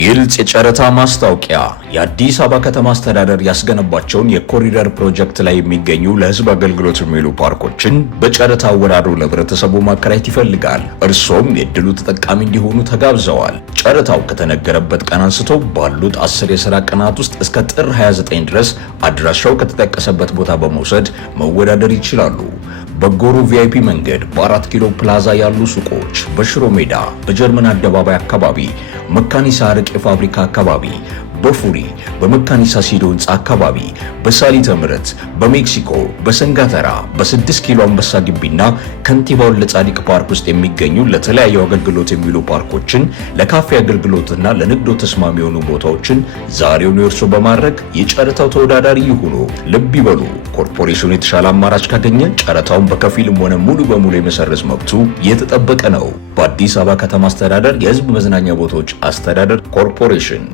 ግልጽ የጨረታ ማስታወቂያ የአዲስ አበባ ከተማ አስተዳደር ያስገነባቸውን የኮሪደር ፕሮጀክት ላይ የሚገኙ ለሕዝብ አገልግሎት የሚውሉ ፓርኮችን በጨረታ አወዳድሮ ለህብረተሰቡ ማከራየት ይፈልጋል። እርሶም የዕድሉ ተጠቃሚ እንዲሆኑ ተጋብዘዋል። ጨረታው ከተነገረበት ቀን አንስቶ ባሉት 10 የሥራ ቀናት ውስጥ እስከ ጥር 29 ድረስ አድራሻው ከተጠቀሰበት ቦታ በመውሰድ መወዳደር ይችላሉ። በጎሮ ቪአይፒ መንገድ በ4 ኪሎ ፕላዛ ያሉ ሱቆች፣ በሽሮ ሜዳ፣ በጀርመን አደባባይ አካባቢ፣ መካኒሳ አረቄ ፋብሪካ አካባቢ፣ በፉሪ በመካኒሳ ሲዶ ህንጻ አካባቢ፣ በሳሊተ ምሕረት፣ በሜክሲኮ፣ በሰንጋተራ፣ በ6 ኪሎ አንበሳ ግቢና ከንቲባው ለጻድቅ ፓርክ ውስጥ የሚገኙ ለተለያዩ አገልግሎት የሚውሉ ፓርኮችን ለካፌ አገልግሎትና ለንግዶ ተስማሚ የሆኑ ቦታዎችን ዛሬውኑ እርሶ በማድረግ የጨረታው ተወዳዳሪ ይሁኑ። ልብ ይበሉ፣ ኮርፖሬሽኑ የተሻለ አማራጭ ካገኘ ጨረታውን በከፊልም ሆነ ሙሉ በሙሉ የመሰረዝ መብቱ የተጠበቀ ነው። በአዲስ አበባ ከተማ አስተዳደር የህዝብ መዝናኛ ቦታዎች አስተዳደር ኮርፖሬሽን